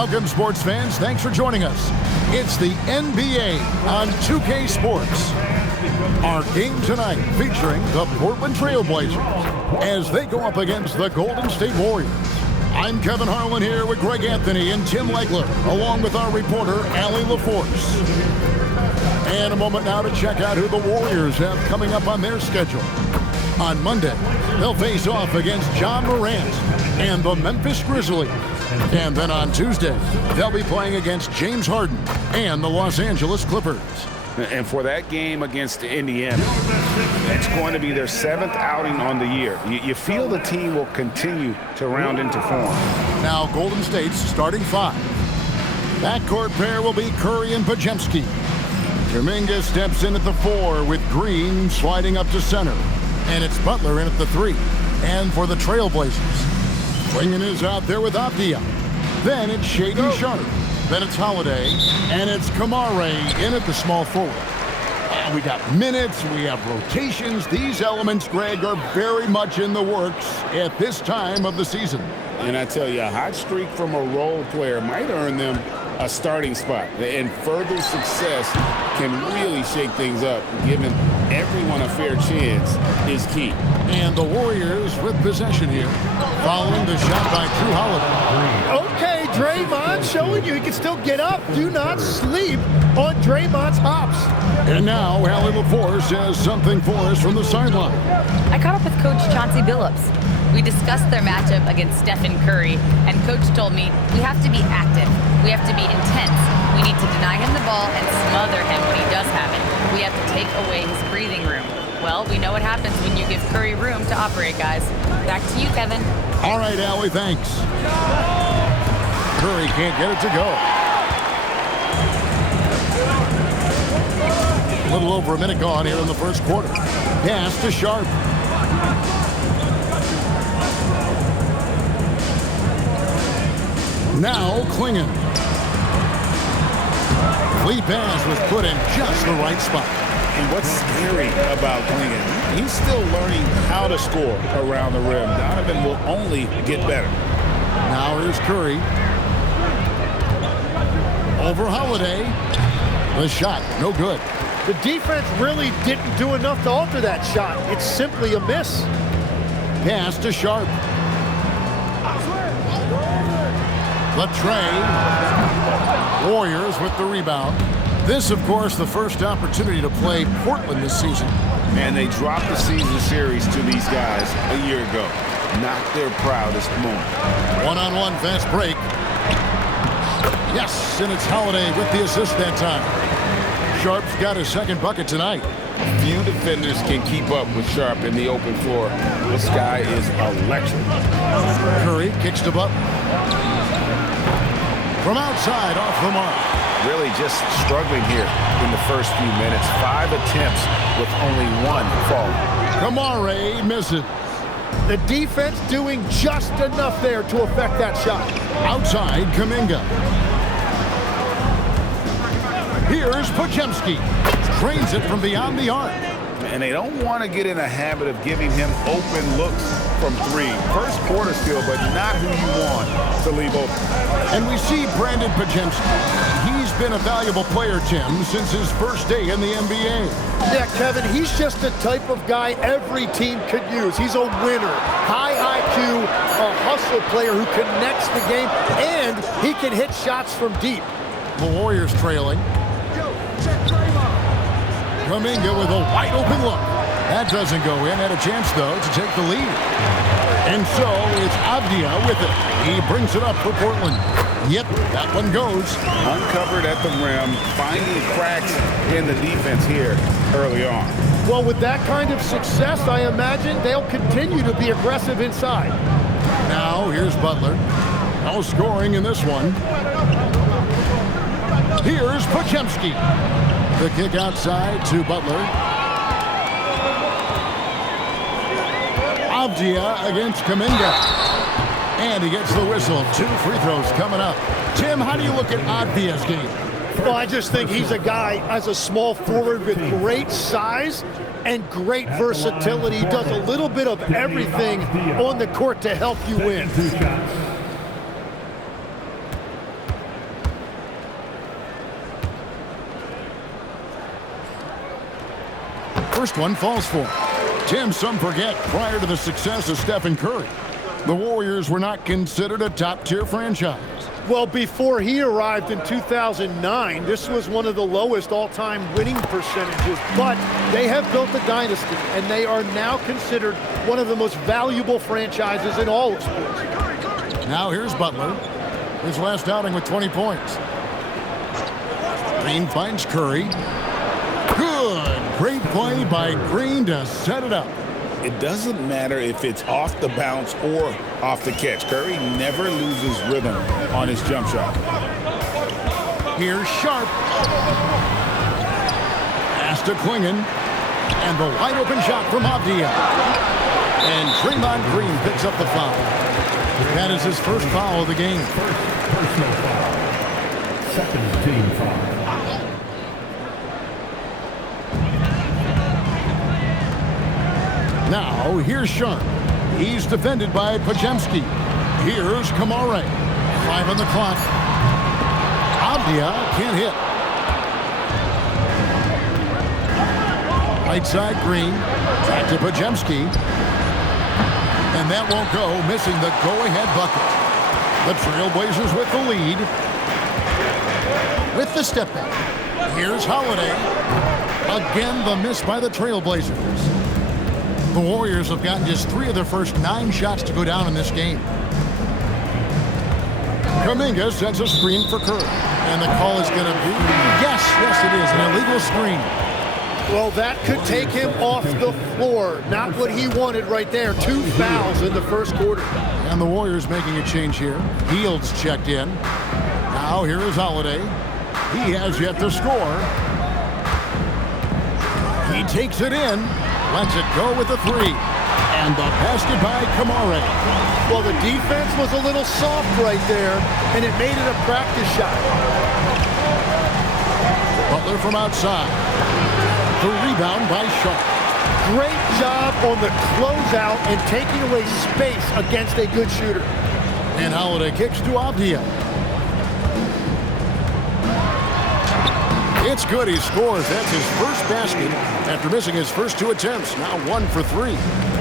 Welcome, sports fans. Thanks for joining us. It's the NBA on 2K Sports. Our game tonight featuring the Portland Trail Blazers as they go up against the Golden State Warriors. I'm Kevin Harlan here with Greg Anthony and Tim Legler, along with our reporter, Allie LaForce. And a moment now to check out who the Warriors have coming up on their schedule. On Monday, they'll face off against John Morant and the Memphis Grizzlies. And then on Tuesday, they'll be playing against James Harden and the Los Angeles Clippers. And for that game against Indiana, it's going to be their 7th outing on the year. You feel the team will continue to round into form. Now Golden State's starting 5. Backcourt pair will be Curry and Podziemski. Kuminga steps in at the 4 with Green sliding up to center. And it's Butler in at the 3. And for the Trailblazers, Klingen is out there with Avdia. Then it's Shaedon Sharpe. Then it's Holiday. And it's Kamare in at the small forward. And we got minutes. We have rotations. These elements, Greg, are very much in the works at this time of the season. And I tell you, a hot streak from a role player might earn them a starting spot. And further success can really shake things up. Giving everyone a fair chance is key. And the Warriors with possession here, following the shot by Drew Holiday. Okay, Draymond showing you he can still get up. Do not sleep on Draymond's hops. And now, Allie LaForce has something for us from the sideline. I caught up with Coach Chauncey Billups. We discussed their matchup against Stephen Curry, and Coach told me we have to be active. We have to be intense. We need to deny him the ball and smother him when he does have it. We have to take away his breathing room. Well, we know what happens when you give Curry room to operate, guys. Back to you, Kevin. All right, Allie, thanks. Curry can't get it to go. A little over a minute gone here in the first quarter. Pass to Sharpe. Now Klingen. Lead pass was put in just the right spot. And what's scary about Klingen, he's still learning how to score around the rim. Donovan will only get better. Now here's Curry. Over Holiday. The shot, no good. The defense really didn't do enough to alter that shot. It's simply a miss. Pass to Sharpe. The tray. Warriors with the rebound. This, of course, the first opportunity to play Portland this season. And they dropped the season series to these guys a year ago. Not their proudest moment. One-on-one fast break. Yes, and it's Holiday with the assist that time. Sharpe's got his second bucket tonight. Few defenders can keep up with Sharpe in the open floor. This guy is electric. Curry kicks to Butler. From outside, off the mark. Really just struggling here in the first few minutes. 5 attempts with only 1 fall. Kamare misses. The defense doing just enough there to affect that shot. Outside, Kuminga. Here's Podziemski. Trains it from beyond the arc. And they don't want to get in a habit of giving him open looks from 3. First quarter still, but not who you want to leave open. And we see Brandon Podziemski. He's been a valuable player, Tim, since his first day in the NBA. Yeah, Kevin, he's just the type of guy every team could use. He's a winner, high IQ, a hustle player who connects the game, and he can hit shots from deep. The Warriors trailing. Kuminga with a wide open look. That doesn't go in. Had a chance, though, to take the lead. And so it's Avdia with it. He brings it up for Portland. Yep, that one goes. Uncovered at the rim, finding cracks in the defense here early on. Well, with that kind of success, I imagine they'll continue to be aggressive inside. Now, here's Butler. No scoring in this one. Here's Podziemski. The kick outside to Butler. Avdia against Kuminga. And he gets the whistle. 2 free throws coming up. Tim, how do you look at Avdia's game? Well, I just think he's a guy as a small forward with great size and great versatility. He does a little bit of everything on the court to help you win. first one falls for him. Tim, some forget, prior to the success of Stephen Curry, the Warriors were not considered a top-tier franchise. Well, before he arrived in 2009, this was one of the lowest all-time winning percentages, but they have built a dynasty, and they are now considered one of the most valuable franchises in all of sports. Now here's Butler, his last outing with 20 points. Green finds Curry. Good. Great play by Green to set it up. It doesn't matter if it's off the bounce or off the catch. Curry never loses rhythm on his jump shot. Here's Sharp. Pass to Klingon. And the wide open shot from Avdia. And Draymond Green picks up the foul. That is his first foul of the game. Personal foul. Second team foul. Now, here's Sharp. He's defended by Podziemski. Here's Kamare. 5 on the clock. Avdia can't hit. Right side, Green. Back to Podziemski. And that won't go, missing the go-ahead bucket. The Trailblazers with the lead. With the step back. Here's Holiday. Again, the miss by the Trailblazers. The Warriors have gotten just 3 of their first 9 shots to go down in this game. Kuminga sends a screen for Curry. And the call is going to be, yes, it is, an illegal screen. Well, that could take him off the floor. Not what he wanted right there. 2 fouls in the first quarter. And the Warriors making a change here. Fields checked in. Now here is Holiday. He has yet to score. He takes it in. Lets it go with a 3. And the basket by Kamare. Well, the defense was a little soft right there, and it made it a practice shot. Butler from outside. The rebound by Sharp. Great job on the closeout and taking away space against a good shooter. And Holiday kicks to Avdia. It's good. He scores. That's his first basket after missing his first 2 attempts. Now 1 for 3.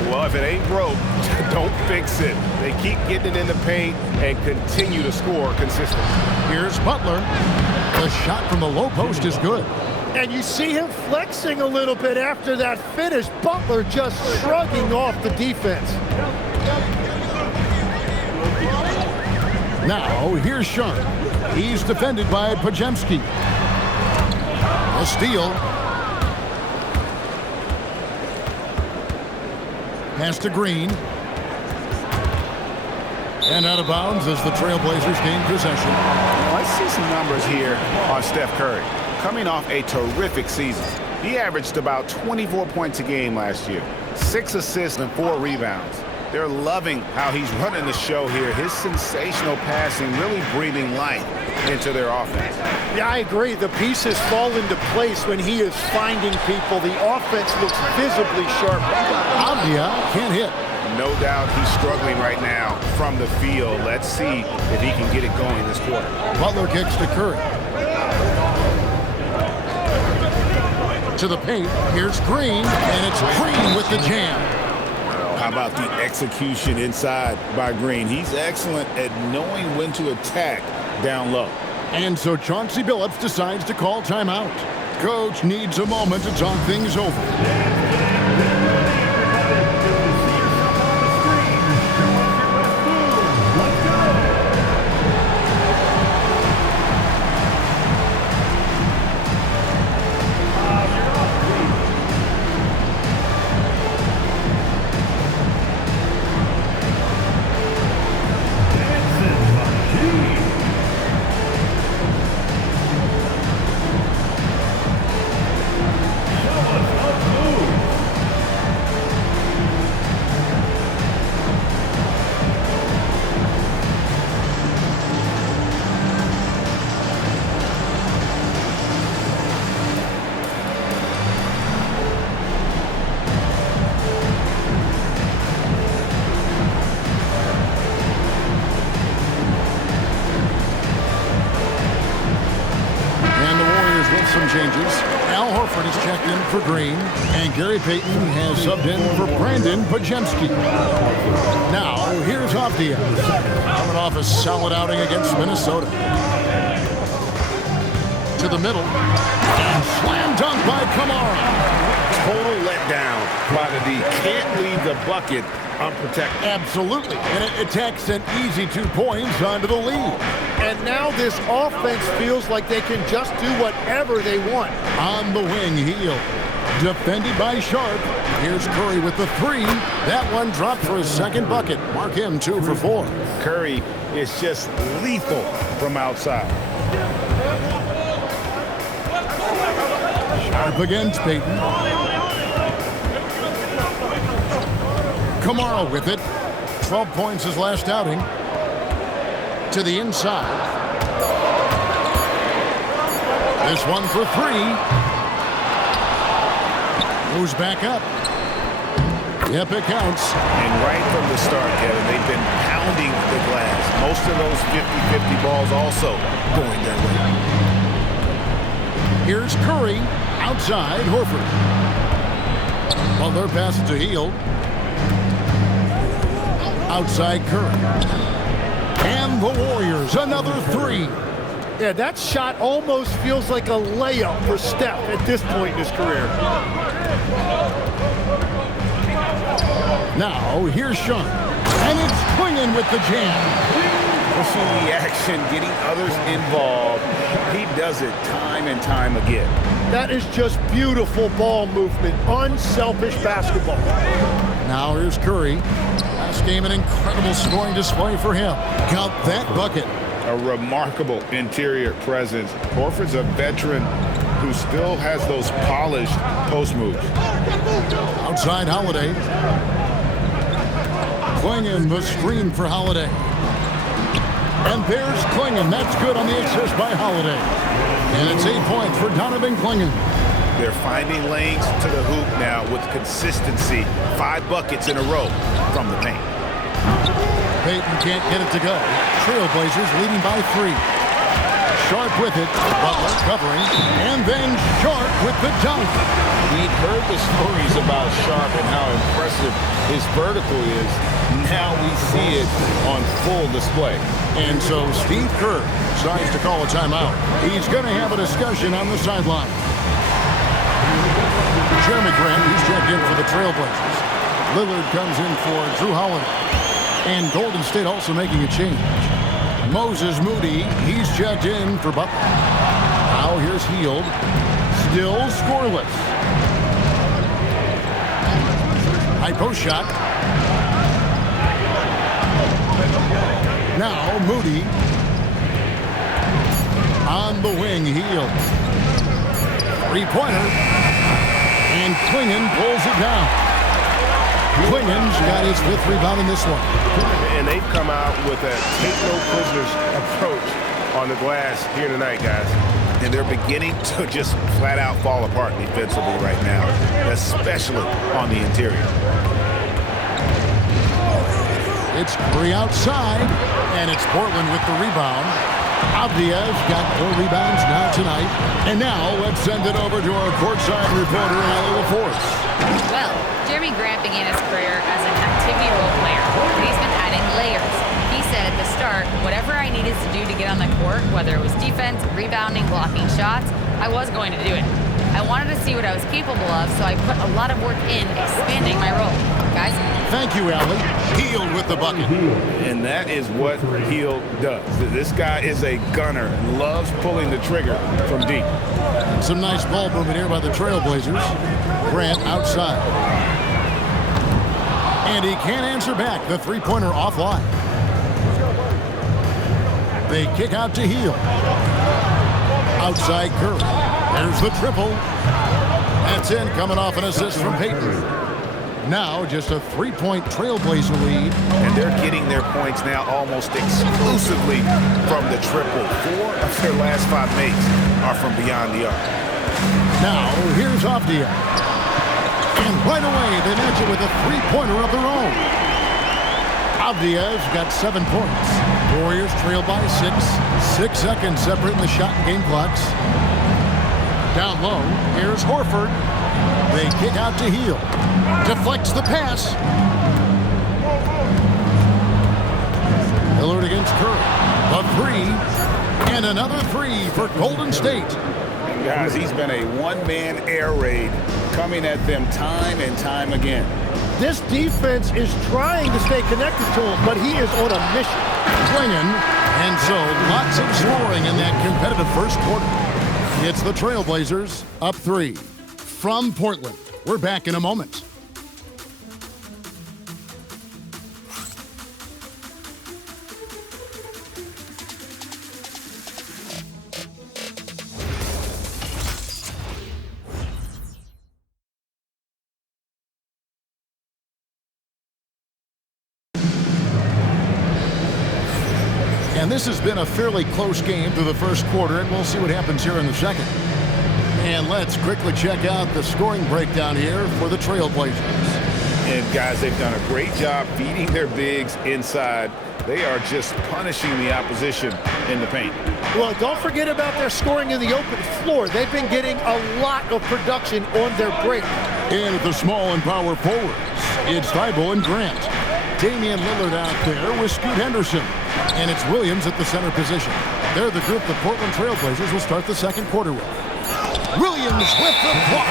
Well, if it ain't broke, don't fix it. They keep getting it in the paint and continue to score consistently. Here's Butler. The shot from the low post is good. And you see him flexing a little bit after that finish. Butler just shrugging off the defense. Now, here's Sharp. He's defended by Podziemski. A steal. Pass to Green. And out of bounds as the Trailblazers gain possession. Let's see some numbers here on Steph Curry. Coming off a terrific season, he averaged about 24 points a game last year, 6 assists and 4 rebounds. They're loving how he's running the show here. His sensational passing really breathing life into their offense. Yeah, I agree. The pieces fall into place when he is finding people. The offense looks visibly sharp. Avdia can't hit. No doubt he's struggling right now from the field. Let's see if he can get it going this quarter. Butler kicks to Curry. To the paint. Here's Green, and it's Green with the jam. How about the execution inside by Green? He's excellent at knowing when to attack down low. And so Chauncey Billups decides to call timeout. Coach needs a moment to talk things over. some changes. Al Horford is checked in for Green, and Gary Payton has subbed in for Brandon Pajemski. Now, here's Avdia, coming off a solid outing against Minnesota. To the middle, and slam dunk by Kamara. Total letdown by the D. Can't leave the bucket unprotected. Absolutely, and it takes an easy 2 points onto the lead. And now this offense feels like they can just do whatever they want. On the wing, Hield. Defended by Sharp. Here's Curry with the three. That one dropped for his second bucket. Mark him 2 for 4. Curry is just lethal from outside. Sharp against Payton. Kamara with it. 12 points his last outing. To the inside. This one for 3. Moves back up. Yep, it counts. And right from the start, Kevin, they've been pounding the glass. Most of those 50-50 balls also going their way. Here's Curry. Outside, Horford. Butler passes to Hield. Outside Curry. And the Warriors, another 3. Yeah, that shot almost feels like a layup for Steph at this point in his career. Now, here's Sean. And it's Clingan with the jam. Pushing the action, getting others involved. He does it time and time again. That is just beautiful ball movement, unselfish basketball. Now here's Curry. Last game, an incredible scoring display for him. Count that bucket. A remarkable interior presence. Horford's a veteran who still has those polished post moves. Outside Holiday. Clingan, the screen for Holiday. And there's Clingan. That's good on the assist by Holiday. And it's 8 points for Donovan Clingan. They're finding lanes to the hoop now with consistency. 5 buckets in a row from the paint. Payton can't get it to go. Trailblazers leading by 3. Sharp with it. Butler covering. And then Sharp with the dunk. We've heard the stories about Sharp and how impressive his vertical is. Now we see it on full display. And so Steve Kerr decides to call a timeout. He's going to have a discussion on the sideline. Jeremy Grant, he's checked in for the Trailblazers. Lillard comes in for Drew Holiday. And Golden State also making a change. Moses Moody, he's checked in for Butler. Now here's Hield. Still scoreless. High post shot. Now Moody. On the wing, Hield. Three-pointer. And Clingan pulls it down. Clingan's got his 5th rebound in this one. And they've come out with a take-no-prisoners approach on the glass here tonight, guys. And they're beginning to just flat-out fall apart defensively right now, especially on the interior. It's Curry outside, and it's Portland with the rebound. Avdia's got 4 rebounds now tonight. And now let's send it over to our courtside reporter, Allie LaForce. Well, Jeremy Grant began his career as an activity role player, but he's been adding layers. He said at the start, whatever I needed to do to get on the court, whether it was defense, rebounding, blocking shots, I was going to do it. I wanted to see what I was capable of, so I put a lot of work in expanding my role. Guys? Thank you, Allie. Hield with the bucket. And that is what Hield does. This guy is a gunner and loves pulling the trigger from deep. Some nice ball movement here by the Trailblazers. Grant outside. And he can't answer back. The three-pointer offline. They kick out to Hield. Outside Curry. There's the triple. That's in, coming off an assist from Payton. Now just a 3-point Trailblazer lead. And they're getting their points now almost exclusively from the triple. 4 of their last 5 makes are from beyond the arc. Now here's Avdia. And right away they match it with a 3-pointer of their own. Avdia's got 7 points. Warriors trail by 6. 6 seconds separating the shot and game clocks. Down low, here's Horford. They kick out to Heel. Deflects the pass. Lillard against Curry. A three. And another three for Golden State. And guys, he's been a one-man air raid coming at them time and time again. This defense is trying to stay connected to him, but he is on a mission. Swinging. And so lots of scoring in that competitive first quarter. It's the Trailblazers up 3 from Portland. We're back in a moment. And this has been a fairly close game through the first quarter, and we'll see what happens here in the second. And let's quickly check out the scoring breakdown here for the Trailblazers. And guys, they've done a great job feeding their bigs inside. They are just punishing the opposition in the paint. Well, don't forget about their scoring in the open floor. They've been getting a lot of production on their break. And at the small and power forwards, it's Thibault and Grant. Damian Lillard out there with Scoot Henderson. And it's Williams at the center position. They're the group the Portland Trailblazers will start the second quarter with. Williams with the block.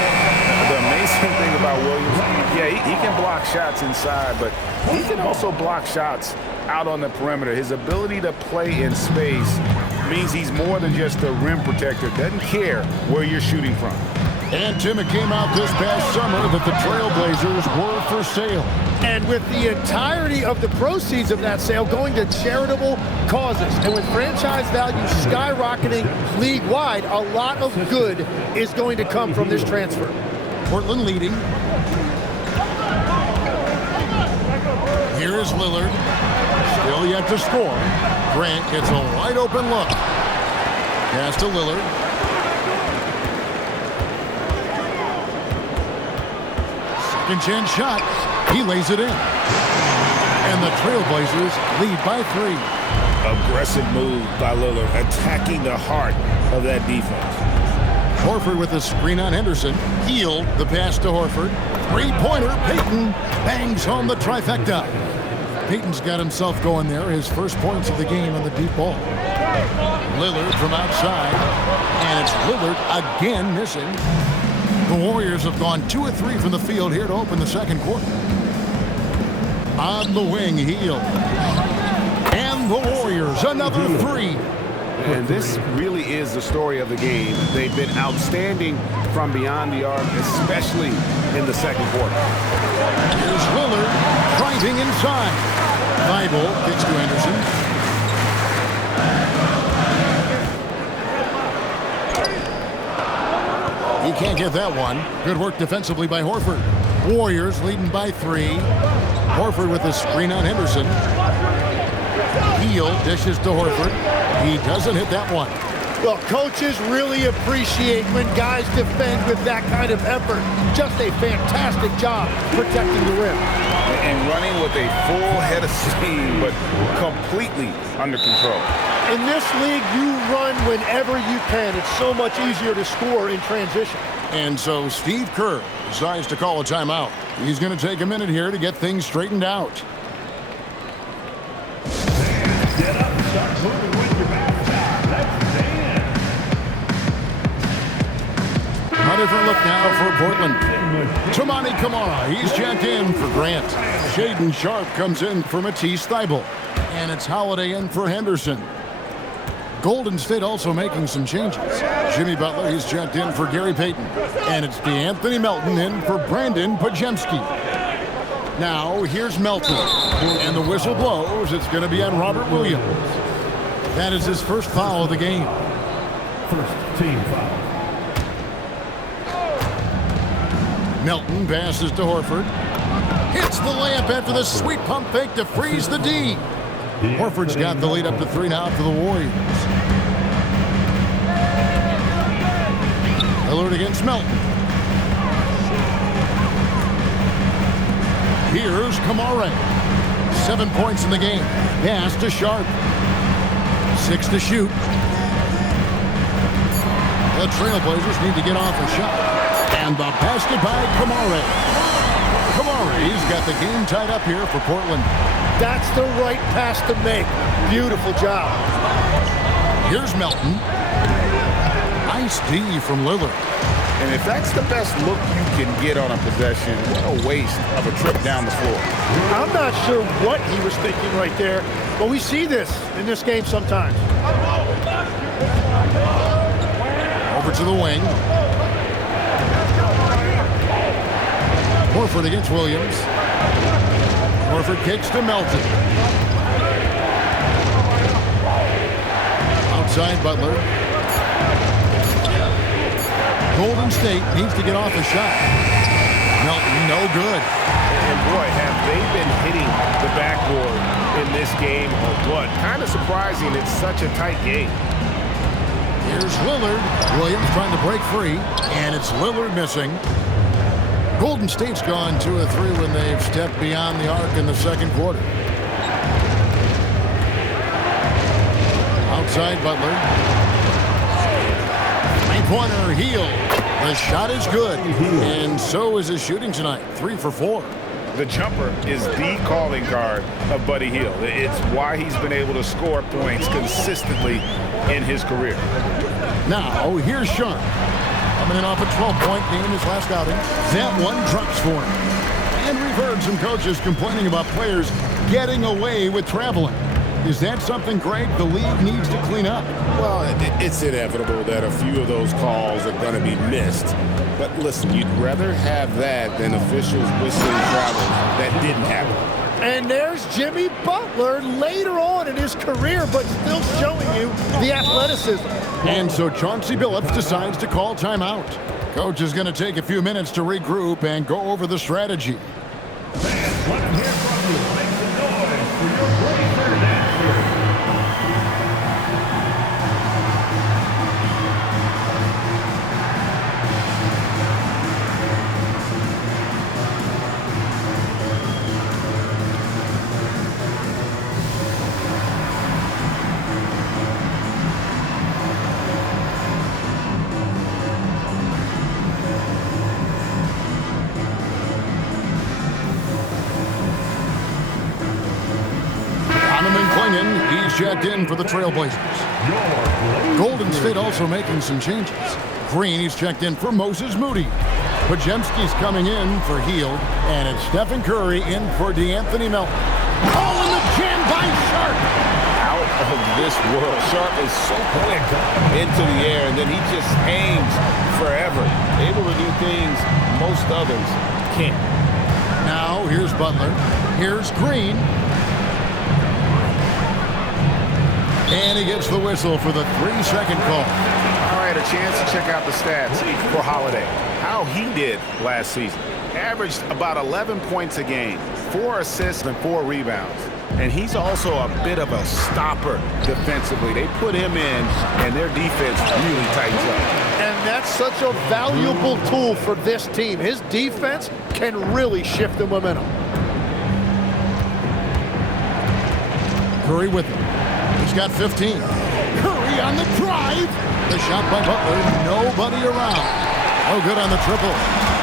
The amazing thing about Williams, yeah, he can block shots inside, but he can also block shots out on the perimeter. His ability to play in space means he's more than just a rim protector. Doesn't care where you're shooting from. And Tim, it came out this past summer that the Trailblazers were for sale. And with the entirety of the proceeds of that sale going to charitable causes, and with franchise value skyrocketing league-wide, a lot of good is going to come from this transfer. Portland leading. Here is Lillard. Still yet to score. Grant gets a wide open look. Pass to Lillard. Second chance shot. He lays it in. And the Trailblazers lead by 3. Aggressive move by Lillard, attacking the heart of that defense. Horford with a screen on Henderson. Heel the pass to Horford. Three-pointer. Payton bangs home the trifecta. Payton's got himself going there. His first points of the game on the deep ball. Lillard from outside. And it's Lillard again missing. The Warriors have gone 2 of 3 from the field here to open the second quarter. On the wing, Heel. And the Warriors, another 3. And this really is the story of the game. They've been outstanding from beyond the arc, especially in the second quarter. Here's Lillard driving inside. Thibault kicks to Anderson. He can't get that one. Good work defensively by Horford. Warriors leading by 3. Horford with a screen on Henderson. Heel dishes to Horford. He doesn't hit that one. Well, coaches really appreciate when guys defend with that kind of effort. Just a fantastic job protecting the rim. And running with a full head of steam, but completely under control. In this league, you run whenever you can. It's so much easier to score in transition. And so Steve Kerr decides to call a timeout. He's going to take a minute here to get things straightened out. Get up and start moving with your back. That's Dan. A different look now for Portland. Toumani Camara, he's checked in for Grant. Shaedon Sharpe comes in for Matisse Thybulle. And it's Holiday in for Henderson. Golden State also making some changes. Jimmy Butler, he's checked in for Gary Payton. And it's DeAnthony Melton in for Brandon Podziemski. Now, here's Melton. And the whistle blows. It's going to be on Robert Williams. That is his first foul of the game. First team foul. Melton passes to Horford. Hits the layup after the sweet pump fake to freeze the D. Horford's got the lead up to 3 now for the Warriors. Lillard against Melton. Here's Camara. 7 points in the game. Pass to Sharpe. 6 to shoot. The Trailblazers need to get off a shot. And the basket by Kamara. Kamara's got the game tied up here for Portland. That's the right pass to make. Beautiful job. Here's Melton. Nice D from Lillard. And if that's the best look you can get on a possession, what a waste of a trip down the floor. I'm not sure what he was thinking right there, but we see this in this game sometimes. Over to the wing. Horford against Williams. Horford kicks to Melton. Outside Butler. Golden State needs to get off a shot. Melton, no good. And boy, have they been hitting the backboard in this game or what? Kind of surprising it's such a tight game. Here's Lillard. Williams trying to break free, and it's Lillard missing. Golden State's gone 2 of 3 when they've stepped beyond the arc in the second quarter. Outside Butler. Three-pointer Hield. The shot is good, and so is his shooting tonight. 3 for 4. The jumper is the calling card of Buddy Hield. It's why he's been able to score points consistently in his career. Now, here's Sharp. Coming in off a 12-point game his last outing. That one drops for him. And we've heard some coaches complaining about players getting away with traveling. Is that something, Greg, the league needs to clean up? Well, it's inevitable that a few of those calls are going to be missed. But listen, you'd rather have that than officials whistling travel that didn't happen. And there's Jimmy Butler later on in his career, but still showing you the athleticism. And so Chauncey Billups decides to call timeout. Coach is going to take a few minutes to regroup and go over the strategy. Fans, let them hear from you. Make some noise for your great Ferdinand here. He's checked in for the Trailblazers. Golden State also making some changes. Green, he's checked in for Moses Moody. Podziemski's coming in for Hield. And it's Stephen Curry in for DeAnthony Melton. Oh, and the jam by Sharp. Out of this world. Sharp is so quick into the air, and then he just hangs forever. Able to do things most others can't. Now, here's Butler. Here's Green. And he gets the whistle for the 3-second call. All right, a chance to check out the stats for Holiday. How he did last season. Averaged about 11 points a game, 4 assists and 4 rebounds. And he's also a bit of a stopper defensively. They put him in, and their defense really tightens up. And that's such a valuable tool for this team. His defense can really shift the momentum. Curry with him. He's got 15. Curry on the drive. The shot by Butler. Nobody around. Oh, good on the triple.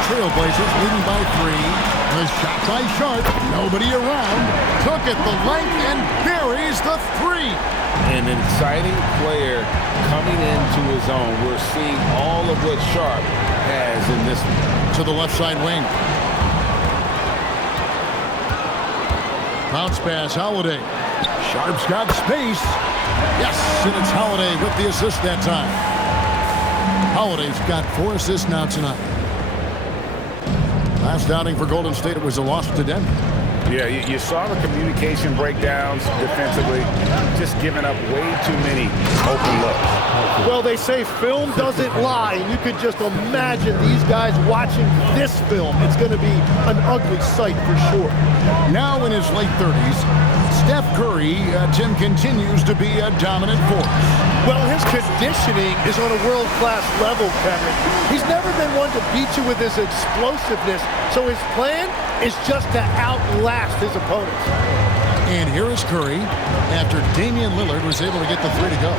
Trailblazers leading by 3. The shot by Sharp. Nobody around. Took it the length and buries the 3. An exciting player coming into his own. We're seeing all of what Sharp has in this one. To the left side wing. Bounce pass, Holiday. Sharp's got space. Yes, and it's Holiday with the assist that time. Holiday's got 4 assists now tonight. Last outing for Golden State, it was a loss to Denver. Yeah, you saw the communication breakdowns defensively, just giving up way too many open looks. Well, they say film doesn't lie, and you could just imagine these guys watching this film. It's going to be an ugly sight for sure. Now in his late 30s, Steph Curry, Tim, continues to be a dominant force. Well, his conditioning is on a world-class level, Kevin. He's never been one to beat you with his explosiveness, so his plan is just to outlast his opponents. And here is Curry after Damian Lillard was able to get the 3 to go.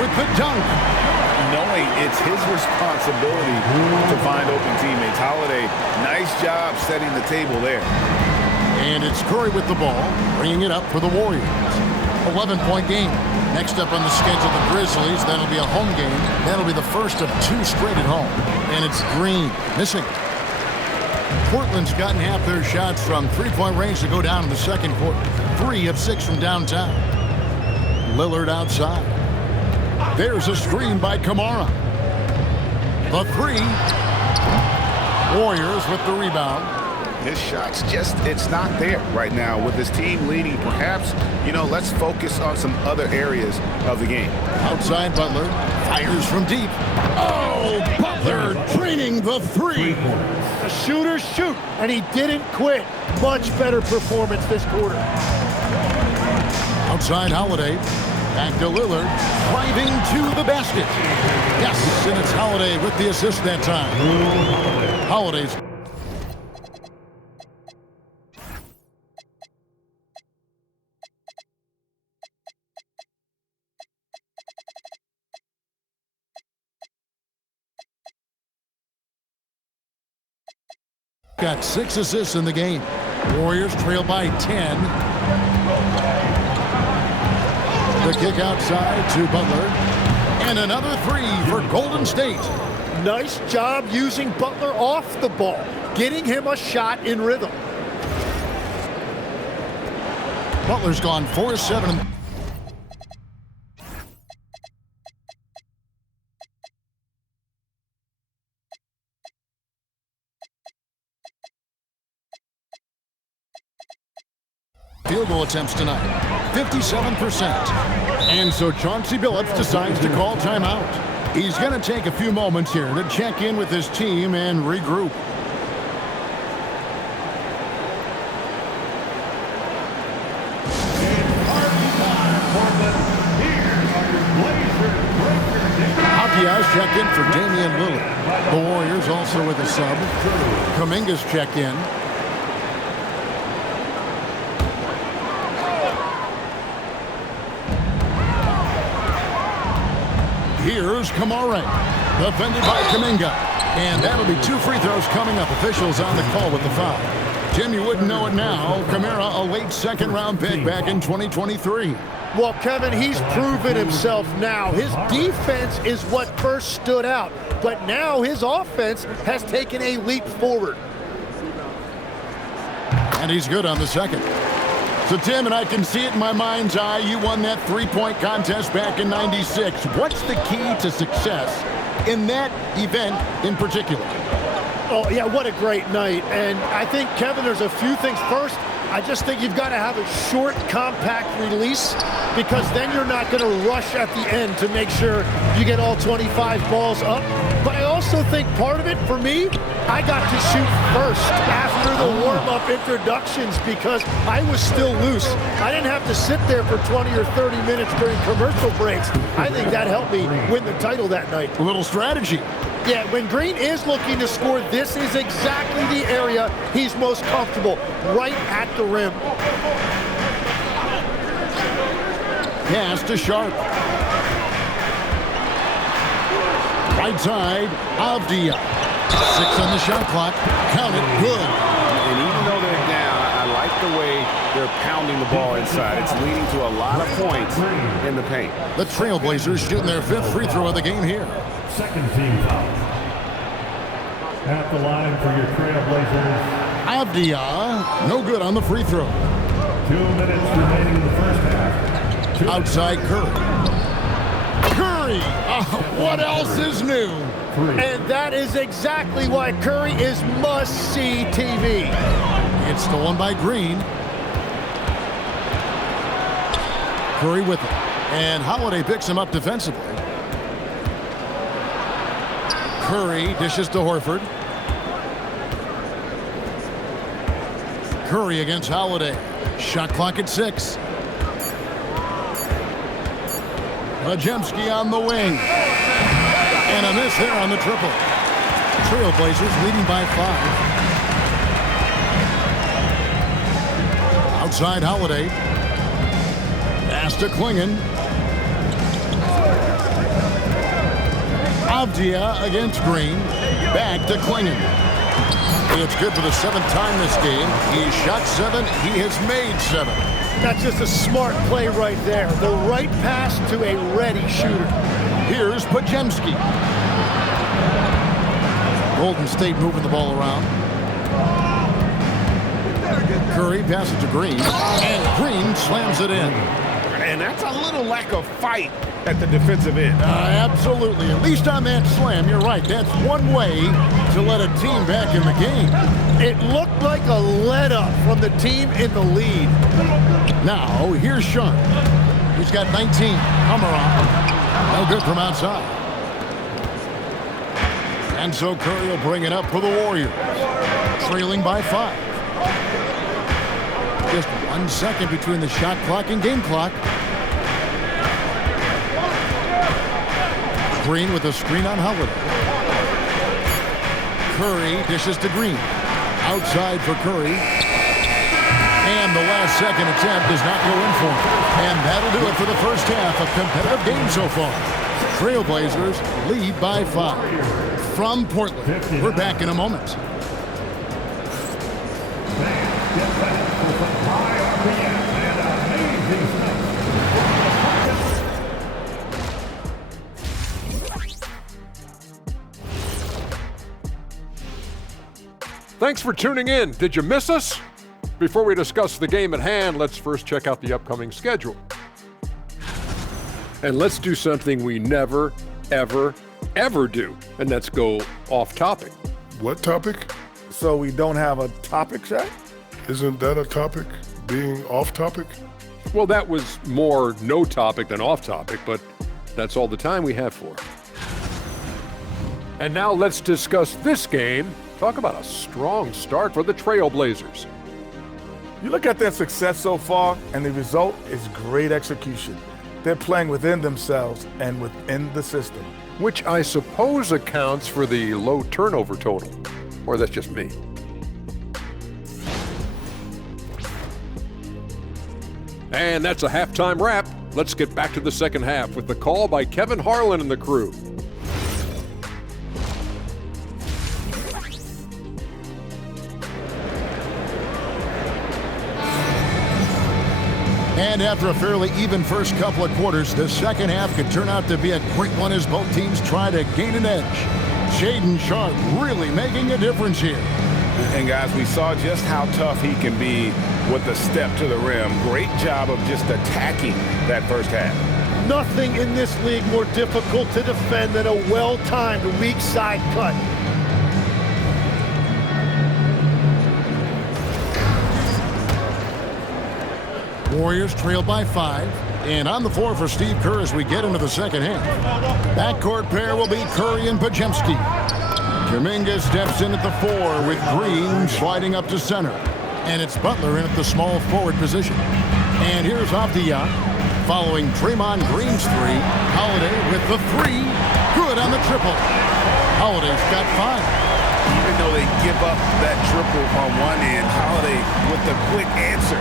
with the dunk. Knowing it's his responsibility to find open teammates. Holiday, nice job setting the table there. And it's Curry with the ball, bringing it up for the Warriors. 11-point game. Next up on the schedule, the Grizzlies. That'll be a home game. That'll be the first of 2 straight at home. And it's Green missing. Portland's gotten half their shots from three-point range to go down in the second quarter. 3 of 6 from downtown. Lillard outside. There's a screen by Kamara. The 3. Warriors with the rebound. His shot's just, it's not there right now with his team leading. Perhaps, let's focus on some other areas of the game. Outside Butler. Fires from deep. Oh, Butler draining the 3. The shooters shoot, and he didn't quit. Much better performance this quarter. Outside Holiday. Back to Lillard. Driving to the basket. Yes, and it's Holiday with the assist that time. Holiday's got 6 assists in the game. Warriors trail by 10. The kick outside to Butler. And another 3 for Golden State. Nice job using Butler off the ball, getting him a shot in rhythm. Butler's gone 4-7. Field goal attempts tonight, 57%. And so Chauncey Billups decides to call timeout. He's going to take a few moments here to check in with his team and regroup. Diaz checked in for Damian Lillard. The Warriors also with a sub. Kuminga's checked in. Here's Kamara, defended by Kuminga. And that'll be 2 free throws coming up. Officials on the call with the foul. Jim, you wouldn't know it now. Kamara, a late second-round pick back in 2023. Well, Kevin, he's proven himself now. His defense is what first stood out, but now his offense has taken a leap forward. And he's good on the second. So, Tim, and I can see it in my mind's eye, you won that three-point contest back in '96. What's the key to success in that event in particular? Oh, yeah, what a great night. And I think, Kevin, there's a few things. First, I just think you've got to have a short, compact release, because then you're not going to rush at the end to make sure you get all 25 balls up. But I also think part of it, for me, I got to shoot first after the warm-up introductions because I was still loose. I didn't have to sit there for 20 or 30 minutes during commercial breaks. I think that helped me win the title that night. A little strategy. Yeah, when Green is looking to score, this is exactly the area he's most comfortable, right at the rim. Pass to Sharp. Right side, Avdia. 6 on the shot clock. Count it, good. And even though they're down, I like the way they're pounding the ball inside. It's leading to a lot of points in the paint. The Trailblazers shooting their 5th free throw of the game here. Second team foul. At the line for your Trailblazers. Avdia, no good on the free throw. 2 minutes remaining in the first half. Outside Curry. Curry! What else is new? And that is exactly why Curry is must-see TV. It's stolen by Green. Curry with it. And Holiday picks him up defensively. Curry dishes to Horford. Curry against Holiday. Shot clock at 6. Majemski on the wing. And a miss there on the triple. Trailblazers leading by 5. Outside Holiday. Pass to Klingon. Avdia against Green. Back to Klingon. It's good for the 7th time this game. He shot 7. He has made 7. That's just a smart play right there. The right pass to a ready shooter. Here's Pajemski. Golden State moving the ball around. Curry passes to Green, and Green slams it in. And that's a little lack of fight at the defensive end. Absolutely. At least on that slam, you're right. That's one way to let a team back in the game. It looked like a let-up from the team in the lead. Now, here's Sean. He's got 19. Hammer no good from outside. And so Curry will bring it up for the Warriors. Trailing by 5. Just 1 second between the shot clock and game clock. Green with a screen on Holiday. Curry dishes to Green. Outside for Curry. And the last second attempt does not go in for him. And that'll do it for the first half. A competitive game so far. Trailblazers lead by 5. From Portland, we're back in a moment. Thanks for tuning in. Did you miss us? Before we discuss the game at hand, let's first check out the upcoming schedule. And let's do something we never, ever, ever do, and that's go off topic. What topic? So we don't have a topic set? Isn't that a topic? Being off topic? Well, that was more no topic than off topic, but that's all the time we have for it. And now let's discuss this game. Talk about a strong start for the Trailblazers. You look at their success so far, and the result is great execution. They're playing within themselves and within the system. Which I suppose accounts for the low turnover total. Or that's just me. And that's a halftime wrap. Let's get back to the second half with the call by Kevin Harlan and the crew. And after a fairly even first couple of quarters, the second half could turn out to be a great one as both teams try to gain an edge. Shaedon Sharpe really making a difference here. And guys, we saw just how tough he can be with the step to the rim. Great job of just attacking that first half. Nothing in this league more difficult to defend than a well-timed weak side cut. Warriors trail by 5. And on the floor for Steve Kerr as we get into the second half. Backcourt pair will be Curry and Pajemski. Kuminga steps in at the 4 with Green sliding up to center. And it's Butler in at the small forward position. And here's Avdia following Draymond Green's 3. Holiday with the 3. Good on the triple. Holiday's got 5. Even though they give up that triple on one end, Holiday with the quick answer.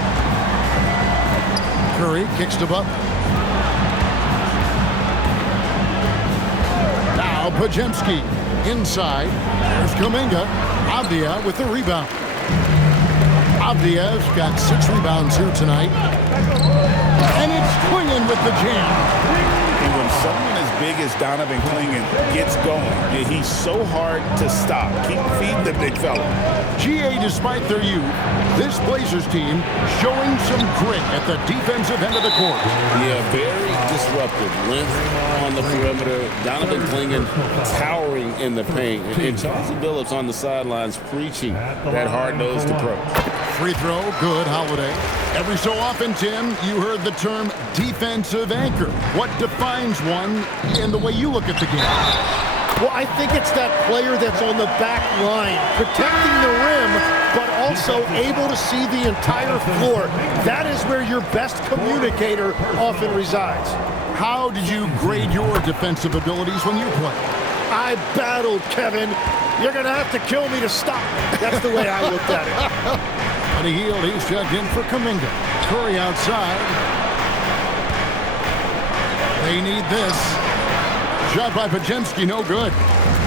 Curry kicks to Butler. Now Pajemski inside. There's Kuminga. Avdia with the rebound. Avdia's got 6 rebounds here tonight. And it's Klingon with the jam. And when someone as big as Donovan Klingon gets going, he's so hard to stop. Keep feeding the big fella. GA, despite their youth, this Blazers team showing some grit at the defensive end of the court. Yeah, very disruptive. Length on the perimeter. Donovan Klingon towering in the paint. And Chauncey Billups on the sidelines preaching that hard-nosed approach. Free throw, good, Holiday. Every so often, Tim, you heard the term defensive anchor. What defines one in the way you look at the game? Well, I think it's that player that's on the back line, protecting the rim, but also able to see the entire floor. That is where your best communicator often resides. How did you grade your defensive abilities when you played? I battled, Kevin. You're going to have to kill me to stop. That's the way I looked at it. On a heel, he's checked in for Kuminga. Curry outside. They need this. Shot by Pajemski, no good.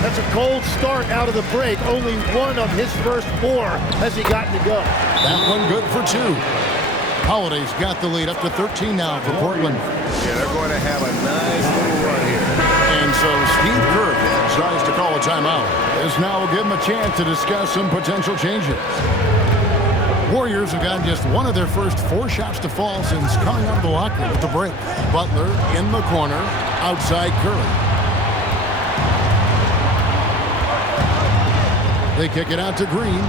That's a cold start out of the break. Only one of his first 4 has he gotten to go. That one good for 2. Holiday's got the lead up to 13 now for Portland. Yeah, they're going to have a nice little run here. And so Steve Kerr decides to call a timeout. This now will give him a chance to discuss some potential changes. Warriors have gotten just one of their first 4 shots to fall since coming out of the locker room with the break. Butler in the corner, outside Curry. They kick it out to Green.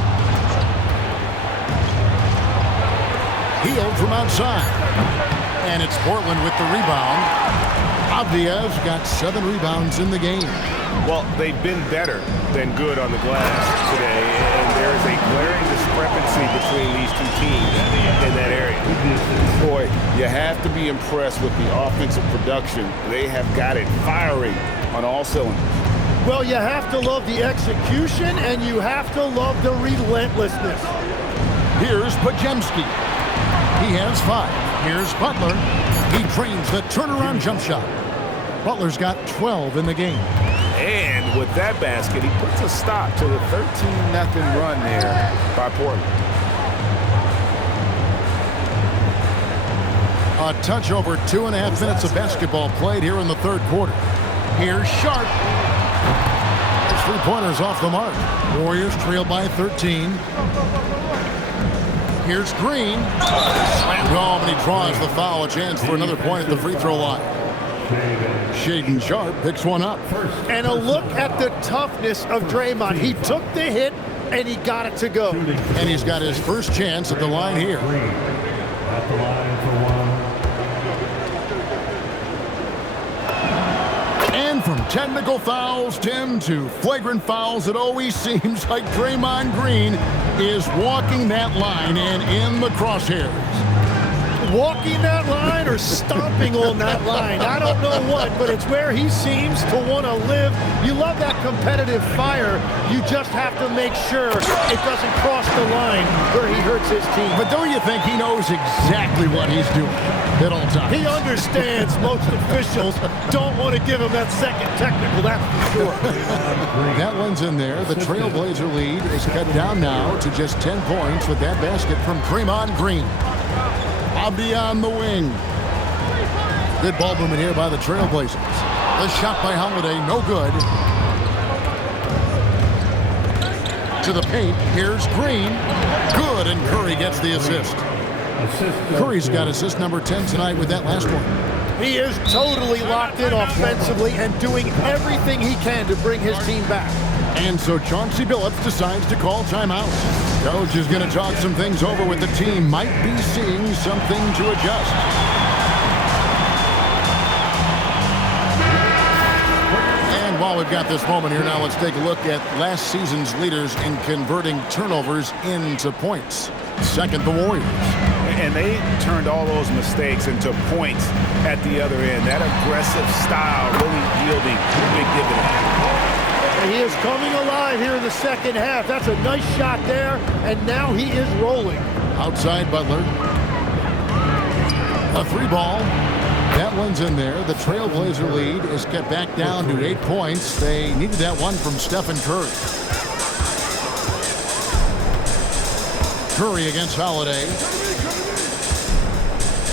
Healed from outside. And it's Portland with the rebound. Avdia's got 7 rebounds in the game. Well, they've been better than good on the glass today, and there is a glaring discrepancy between these 2 teams in that area. Boy, you have to be impressed with the offensive production. They have got it firing on all cylinders. Well, you have to love the execution, and you have to love the relentlessness. Here's Pajemski. He has 5. Here's Butler. He trains the turnaround jump shot. Butler's got 12 in the game. And with that basket, he puts a stop to the 13-0 run there by Portland. A touch over 2.5 minutes of basketball played here in the 3rd quarter. Here's Sharp. His 3-pointers off the mark. Warriors trail by 13. Here's Green. Slammed home, and he draws the foul. A chance for another point at the free throw line. Shaedon Sharp picks one up. And a look at the toughness of Draymond. He took the hit, and he got it to go. And he's got his first chance at the line here. At the line for 1. And from technical fouls, Tim, to flagrant fouls, it always seems like Draymond Green is walking that line and in the crosshairs. Walking that line or stomping on that line. I don't know what, but it's where he seems to want to live. You love that competitive fire. You just have to make sure it doesn't cross the line where he hurts his team. But don't you think he knows exactly what he's doing at all times? He understands most officials don't want to give him that second technical, that's for sure. That one's in there. The Trailblazer lead is cut down now to just 10 points with that basket from Draymond Green. Avdia on the wing. Good ball movement here by the Trailblazers. The shot by Holiday, no good. To the paint, here's Green. Good, and Curry gets the assist. Curry's got assist number 10 tonight with that last one. He is totally locked in offensively and doing everything he can to bring his team back. And so Chauncey Billups decides to call timeout. Coach is going to talk some things over with the team. Might be seeing something to adjust. And while we've got this moment here now, let's take a look at last season's leaders in converting turnovers into points. Second, the Warriors. And they turned all those mistakes into points at the other end. That aggressive style really yielding big dividends. And he is coming alive here in the second half. That's a nice shot there, and now he is rolling. Outside Butler. A 3-ball. That one's in there. The Trailblazer lead is kept back down to 8 points. They needed that one from Stephen Curry. Curry against Holiday.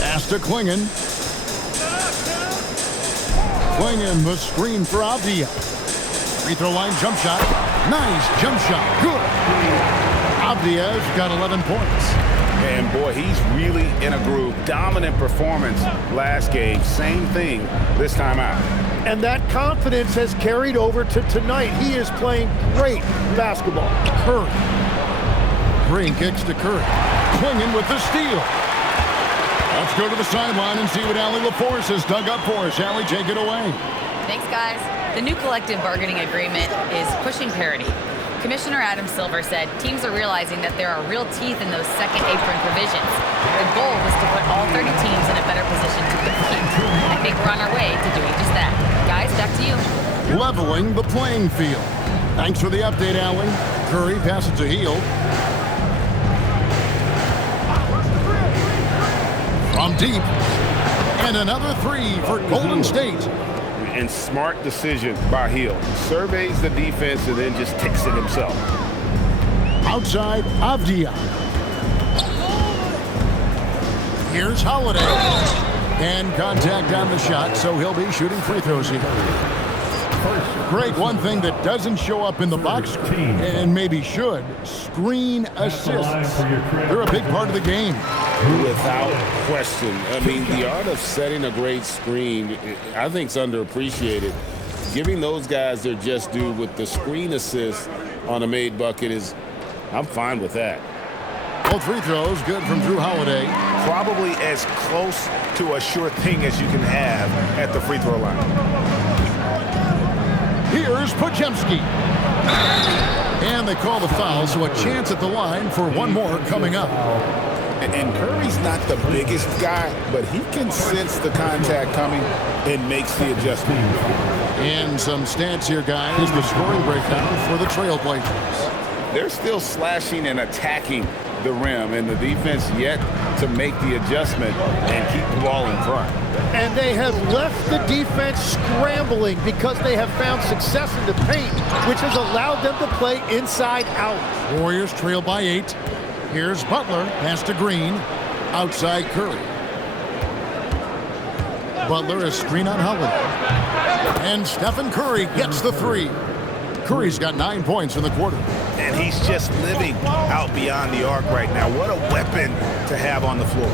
Pass to Klingon. Klingon, the screen for Avdia. Free throw line jump shot. Nice jump shot. Good. Avdia's got 11 points. And boy, he's really in a groove. Dominant performance last game. Same thing this time out. And that confidence has carried over to tonight. He is playing great basketball. Curry. Green kicks to Curry. Klingon with the steal. Let's go to the sideline and see what Allie LaForce has dug up for us. Allie, take it away. Thanks, guys. The new collective bargaining agreement is pushing parity. Commissioner Adam Silver said teams are realizing that there are real teeth in those second apron provisions. The goal was to put all 30 teams in a better position to compete. I think we're on our way to doing just that. Guys, back to you. Leveling the playing field. Thanks for the update, Allie. Curry passes to Hield. From deep. And another three for Golden State. And smart decision by Hill. Surveys the defense and then just takes it himself. Outside, Avdia. Here's Holiday. And contact on the shot, so he'll be shooting free throws here. Greg, one thing that doesn't show up in the box score, and maybe should, screen assists. They're a big part of the game. Without question. I mean, the art of setting a great screen, I think, is underappreciated. Giving those guys their just due with the screen assist on a made bucket is, I'm fine with that. Both free throws good from Drew Holiday. Probably as close to a sure thing as you can have at the free throw line. Here's Podziemski. And they call the foul, so a chance at the line for one more coming up. And Curry's not the biggest guy, but he can sense the contact coming and makes the adjustment. And some stats here, guys. The scoring breakdown for the Trailblazers. They're still slashing and attacking the rim, and the defense yet to make the adjustment and keep the ball in front. And they have left the defense scrambling because they have found success in the paint, which has allowed them to play inside out. Warriors trail by 8. Here's Butler, pass to Green, outside Curry. Butler, a screen on Holiday. And Stephen Curry gets the three. Curry's got 9 points in the quarter. And he's just living out beyond the arc right now. What a weapon to have on the floor.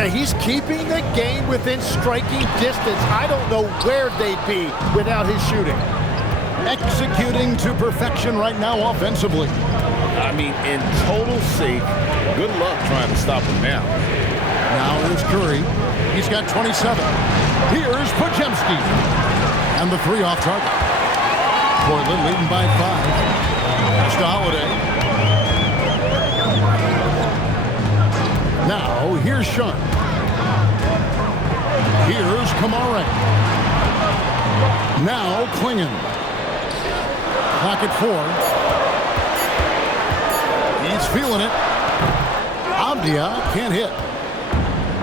And he's keeping the game within striking distance. I don't know where they'd be without his shooting. Executing to perfection right now offensively. I mean, in total sync. Good luck trying to stop him now. Now here's Curry. He's got 27. Here's Podziemski. And the three off target. Portland leading by 5. That's to Holiday. Now here's Shun. Here's Kamara. Now Klingon. Clock at 4. He's feeling it. Avdia can't hit.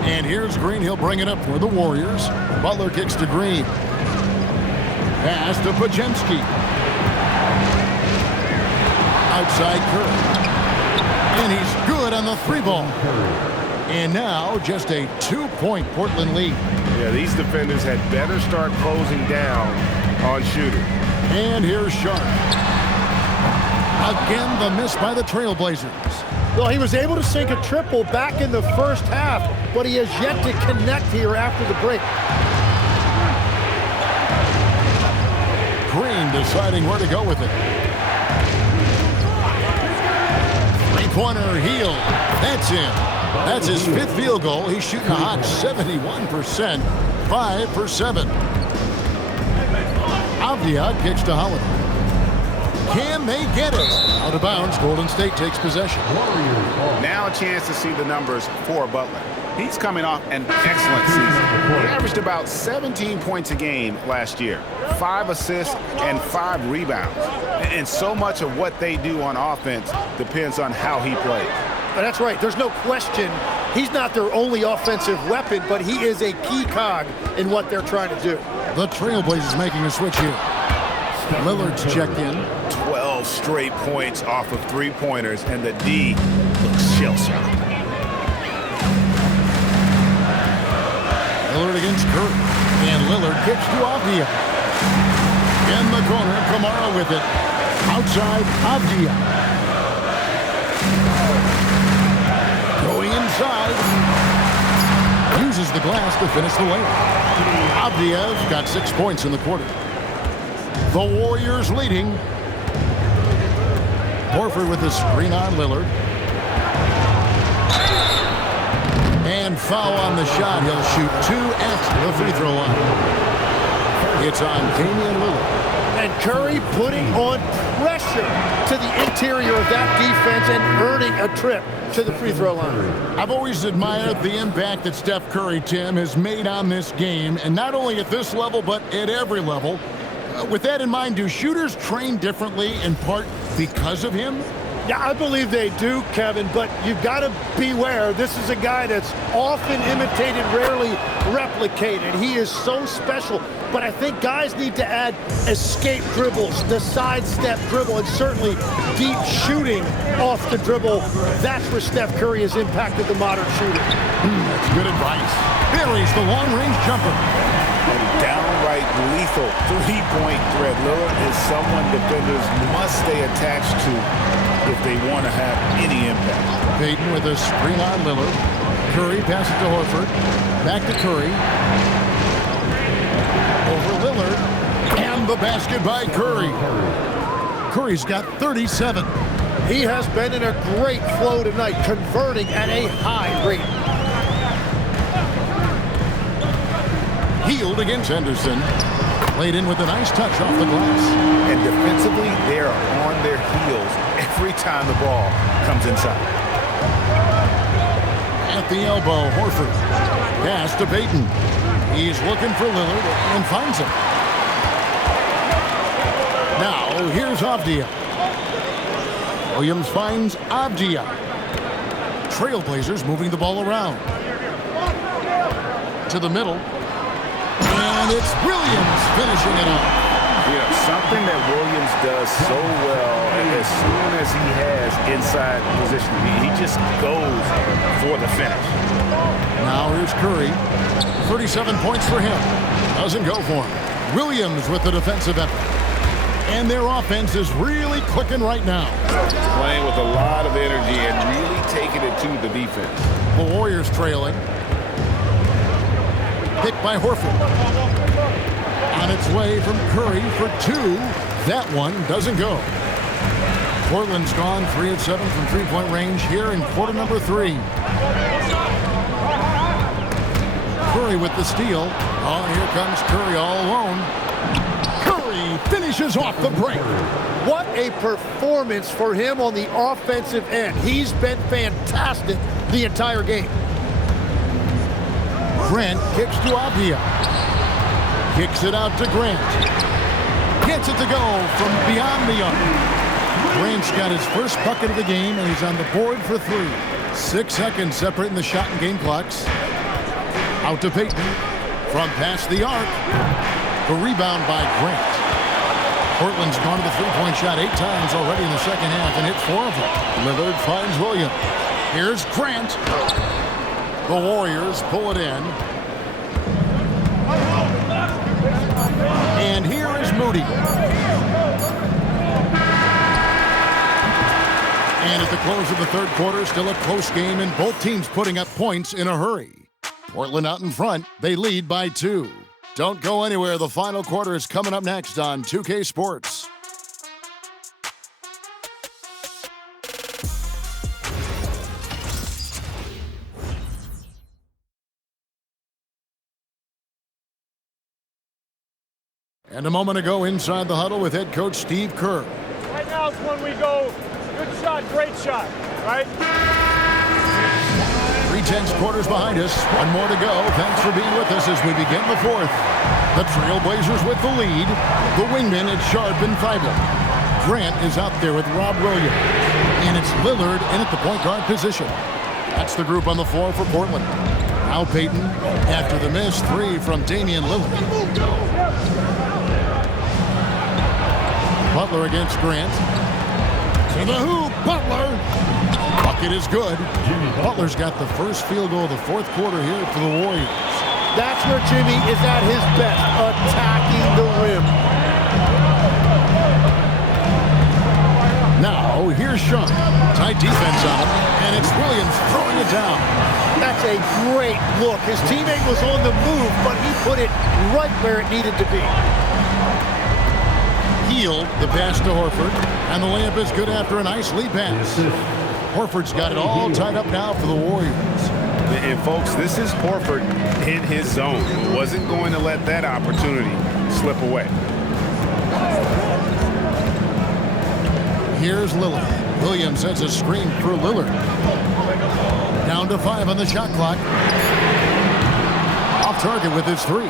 And here's Green. He'll bring it up for the Warriors. Butler kicks to Green. Pass to Podziemski. Outside Curry. And he's good on the three ball. And now just a 2-point Portland lead. Yeah, these defenders had better start closing down on shooting. And here's Sharp. Again, the miss by the Trailblazers. Well, he was able to sink a triple back in the first half, but he has yet to connect here after the break. Green deciding where to go with it. Three-pointer Heel. That's in. That's his 5th field goal. He's shooting a hot 71%. 5 for 7. Avdia kicks to Holiday. Can they get it? Out of bounds, Golden State takes possession. Now a chance to see the numbers for Butler. He's coming off an excellent season. He averaged about 17 points a game last year, 5 assists and 5 rebounds. And so much of what they do on offense depends on how he plays. That's right. There's no question he's not their only offensive weapon, but he is a key cog in what they're trying to do. The Trailblazers making a switch here. Lillard's checked in. 12 straight points off of three-pointers, and the D looks shell-shocked. Lillard against Curry. And Lillard kicks to Avdia. In the corner, Kamara with it. Outside, Avdia. Going inside. Uses the glass to finish the layup. Avdia's got 6 points in the quarter. The Warriors leading. Horford with the screen on Lillard. And foul on the shot. He'll shoot 2 at the free throw line. It's on Damian Lillard. And Curry putting on pressure to the interior of that defense and earning a trip to the free throw line. I've always admired the impact that Steph Curry, Tim, has made on this game, and not only at this level, but at every level. With that in mind, do shooters train differently in part because of him? Yeah, I believe they do, Kevin, but you've got to beware. This is a guy that's often imitated, rarely replicated. He is so special, but I think guys need to add escape dribbles, the sidestep dribble, and certainly deep shooting off the dribble. That's where Steph Curry has impacted the modern shooter. That's good advice. Buries the long-range jumper. And downright lethal three-point threat. Lillard is someone defenders must stay attached to if they want to have any impact. Payton with a screen on Lillard. Curry passes to Horford. Back to Curry. Over Lillard. And the basket by Curry. Curry's got 37. He has been in a great flow tonight, converting at a high rate. Healed against Henderson. Played in with a nice touch off the glass. And defensively, they are on their heels every time the ball comes inside. At the elbow, Horford. Pass to Payton. He's looking for Lillard and finds him. Now, here's Avdia. Williams finds Avdia. Trailblazers moving the ball around. To the middle. And it's Williams finishing it off. Yeah, something that Williams does so well, and as soon as he has inside position, he just goes for the finish. Now here's Curry. 37 points for him. Doesn't go for him. Williams with the defensive effort. And their offense is really clicking right now. Playing with a lot of energy and really taking it to the defense. The Warriors trailing. Picked by Horford. On its way from Curry for two. That one doesn't go. Portland's gone 3 of 7 from three-point range here in quarter number 3. Curry with the steal. Oh, here comes Curry all alone. Curry finishes off the break. What a performance for him on the offensive end. He's been fantastic the entire game. Grant kicks to Avdia. Kicks it out to Grant. Gets it to go from beyond the arc. Grant's got his first bucket of the game, and he's on the board for 3. 6 seconds separating the shot and game clocks. Out to Payton. From past the arc. The rebound by Grant. Portland's gone to the three-point shot 8 times already in the second half and hit 4 of them. Lillard finds Williams. Here's Grant. The Warriors pull it in. And here is Moody. And at the close of the third quarter, still a close game, and both teams putting up points in a hurry. Portland out in front. They lead by 2. Don't go anywhere. The final quarter is coming up next on 2K Sports. And a moment ago inside the huddle with head coach Steve Kerr. Right now is when we go, good shot, great shot, right? 3/10 quarters behind us. One more to go. Thanks for being with us as we begin the fourth. The Trailblazers with the lead. The wingmen at Sharp and Feibel. Grant is out there with Rob Williams. And it's Lillard in at the point guard position. That's the group on the floor for Portland. Now Payton after the missed 3 from Damian Lillard. Butler against Grant. To the hoop, Butler. Bucket is good. Butler's got the first field goal of the fourth quarter here for the Warriors. That's where Jimmy is at his best, attacking the rim. Now, here's Sean. Tight defense on him, and it's Williams throwing it down. That's a great look. His teammate was on the move, but he put it right where it needed to be. Healed the pass to Horford, and the layup is good after a nice lead pass. Horford's got it all tied up now for the Warriors. And folks, this is Horford in his zone. Wasn't going to let that opportunity slip away. Here's Lillard. Williams sends a screen for Lillard. Down to 5 on the shot clock. Off target with his 3.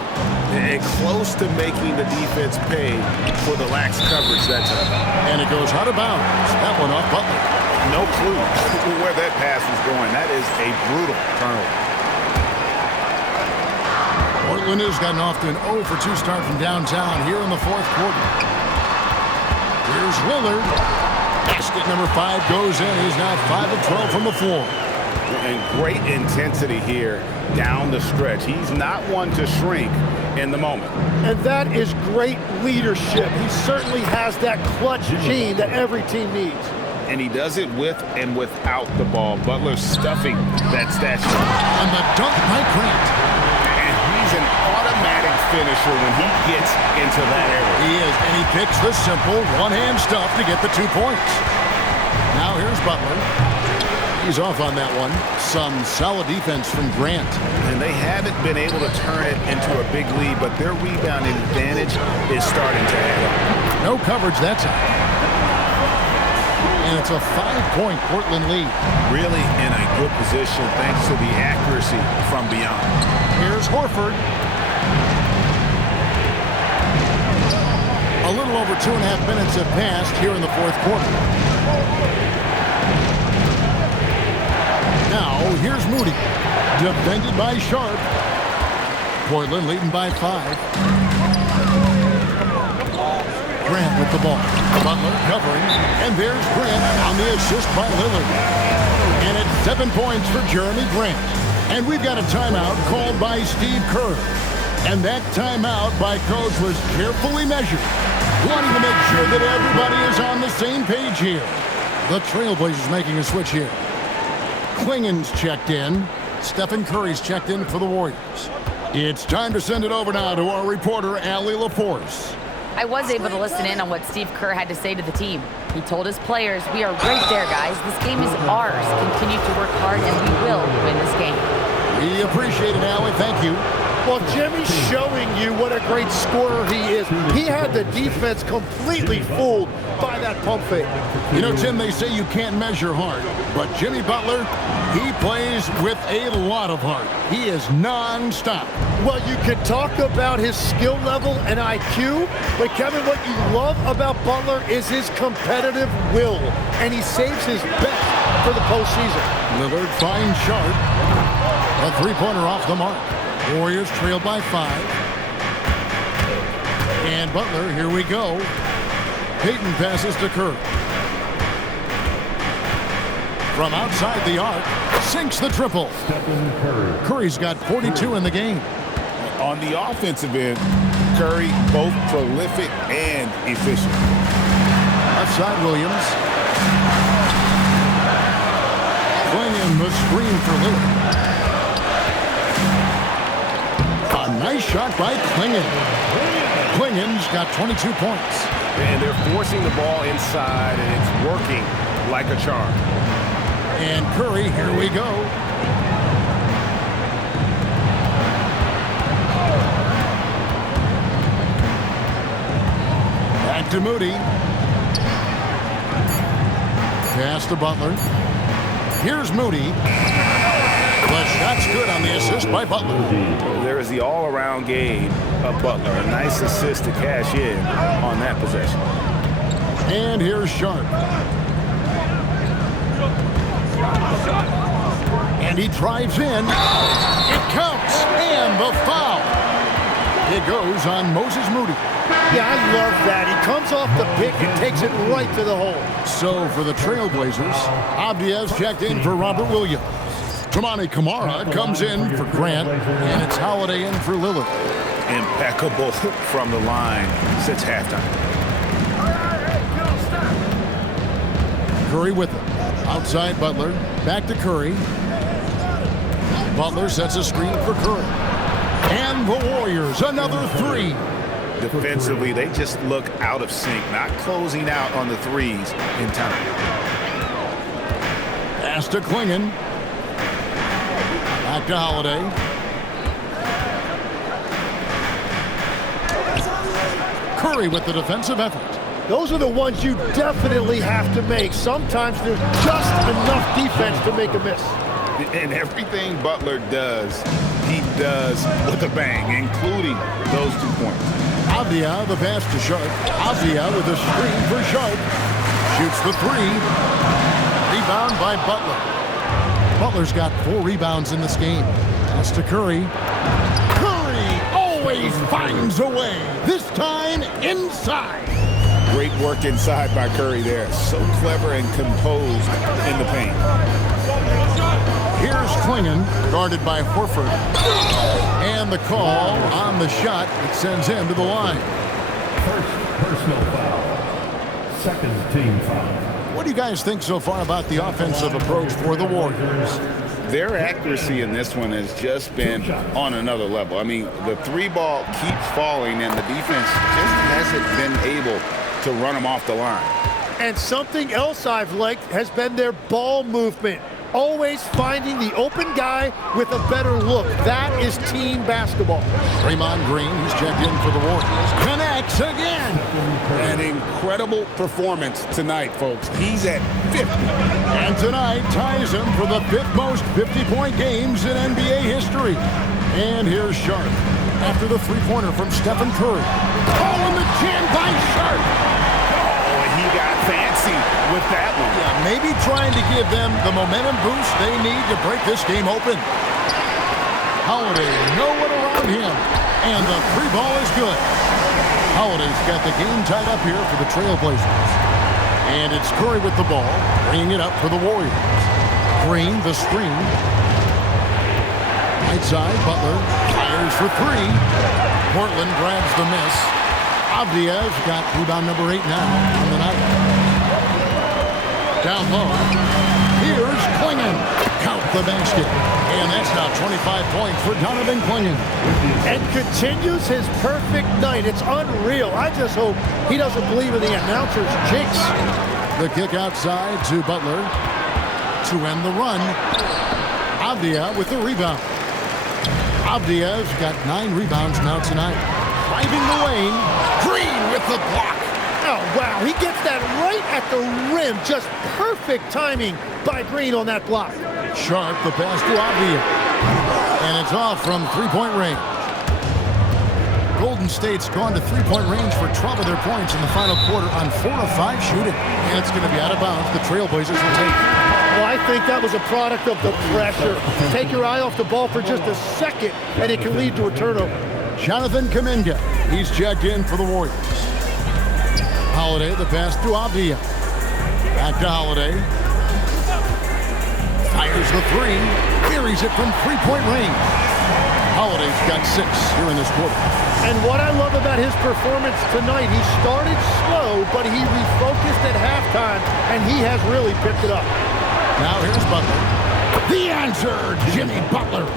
And close to making the defense pay for the lax coverage that time. And it goes out of bounds. That one off Butler. no clue where that pass was going. That is a brutal turnover. Portland has gotten off to an 0 for 2 start from downtown here in the fourth quarter. Here's Lillard. Basket number 5 goes in. He's now 5 of 12 from the floor. And great intensity here down the stretch. He's not one to shrink in the moment. And that is great leadership. He certainly has that clutch gene that every team needs. And he does it with and without the ball. Butler stuffing that stat sheet. And the dunk by Grant. And he's an automatic finisher when he gets into that area. He is, and he picks the simple one-hand stuff to get the 2 points. Now here's Butler. He's off on that one. Some solid defense from Grant. And they haven't been able to turn it into a big lead, but their rebounding advantage is starting to add up. No coverage that time. And it's a 5-point Portland lead. Really in a good position thanks to the accuracy from beyond. Here's Horford. A little over 2.5 minutes have passed here in the fourth quarter. Now, here's Moody. Defended by Sharp. Portland leading by 5. Grant with the ball. Butler covering. And there's Grant on the assist by Lillard. And it's 7 points for Jeremy Grant. And we've got a timeout called by Steve Kerr. And that timeout by Coach was carefully measured, wanting to make sure that everybody is on the same page here. The Trailblazers making a switch here. Klingen's checked in. Stephen Curry's checked in for the Warriors. It's time to send it over now to our reporter, Allie LaForce. I was able to listen in on what Steve Kerr had to say to the team. He told his players, we are right there, guys. This game is ours. Continue to work hard, and we will win this game. We appreciate it, Allie. Thank you. Well, Jimmy's showing you what a great scorer he is. He had the defense completely fooled by that pump fake. You know, Tim, they say you can't measure heart, but Jimmy Butler, he plays with a lot of heart. He is non-stop. Well, you can talk about his skill level and IQ, but Kevin, what you love about Butler is his competitive will, and he saves his best for the postseason. Lillard finds Sharp. A three-pointer off the mark. Warriors trail by 5. And Butler, here we go. Payton passes to Curry. From outside the arc, sinks the triple. Curry's got 42 in the game. On the offensive end, Curry both prolific and efficient. Outside Williams. Klingen the screen for Lillard. A nice shot by Klingen. Klingen's got 22 points. And they're forcing the ball inside, and it's working like a charm. And Curry, here we go. Back to Moody. Pass to Butler. Here's Moody. The shot's good on the assist by Butler. There is the all-around game of Butler. A nice assist to cash in on that possession. And here's Sharp. And he drives in. It counts. And the foul. It goes on Moses Moody. Yeah, I love that. He comes off the pick and takes it right to the hole. So for the Trailblazers, Abdias checked in for Robert Williams. Toumani Camara comes in for Grant, and it's Holiday in for Lillard. Impeccable from the line since halftime. Curry with it. Outside Butler. Back to Curry. Butler sets a screen for Curry. And the Warriors, another 3. Defensively, they just look out of sync, not closing out on the threes in time. Pass to Klingen. Back to Holiday. Curry with the defensive effort. Those are the ones you definitely have to make. Sometimes there's just enough defense to make a miss. And everything Butler does, he does with a bang, including those 2 points. Avdia, the pass to Sharp. Avdia with a screen for Sharp. Shoots the 3. Rebound by Butler. Butler's got 4 rebounds in this game. That's to Curry. Curry always finds a way. This time inside. Great work inside by Curry there. So clever and composed in the paint. Here's Klingon, guarded by Horford. And the call on the shot that sends him to the line. First personal foul. Second team foul. What do you guys think so far about the offensive approach for the Warriors? Their accuracy in this one has just been on another level. I mean, the 3-ball keeps falling, and the defense just hasn't been able to run them off the line. And something else I've liked has been their ball movement. Always finding the open guy with a better look. That is team basketball. Draymond Green, he's checked in for the Warriors. Connects again. An incredible performance tonight, folks. He's at 50. And tonight ties him for the 5th most 50-point games in NBA history. And here's Sharp after the 3-pointer from Stephen Curry. Oh, and the jam by Sharp. He got fancy with that one. Yeah, maybe trying to give them the momentum boost they need to break this game open. Holiday, no one around him, and the 3-ball is good. Holiday's got the game tied up here for the Trailblazers. And it's Curry with the ball, bringing it up for the Warriors. Green, the screen. Right side, Butler fires for 3. Portland grabs the miss. Avdia's got rebound number 8 now on the night. Down low. Here's Klingon. Count the basket. And that's now 25 points for Donovan Klingon. And continues his perfect night. It's unreal. I just hope he doesn't believe in the announcer's jinx. The kick outside to Butler to end the run. Avdia with the rebound. Avdia's got 9 rebounds now tonight. Driving the lane. Green with the block. Oh, wow. He gets that right at the rim. Just perfect timing by Green on that block. Sharp, the pass to Avdia. And it's off from 3-point range. Golden State's gone to 3-point range for 12 of their points in the final quarter on 4 of 5 shooting. And it's going to be out of bounds. The Trailblazers will take it. Well, I think that was a product of the pressure. Take your eye off the ball for just a second, and it can lead to a turnover. Jonathan Kuminga, he's checked in for the Warriors. Holiday, the pass to Avdia. Back to Holiday. Fires the 3. Buries it from 3-point range. Holiday's got 6 here in this quarter. And what I love about his performance tonight, he started slow, but he refocused at halftime, and he has really picked it up. Now here's Butler. The answer, Jimmy Butler.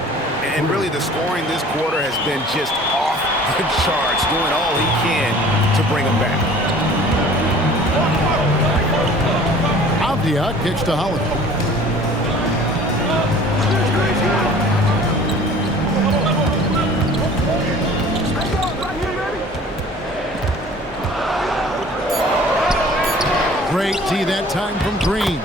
And really the scoring this quarter has been just off the charts, doing all he can to bring them back. Avdia kicks to Holiday. Great tee that time from Green.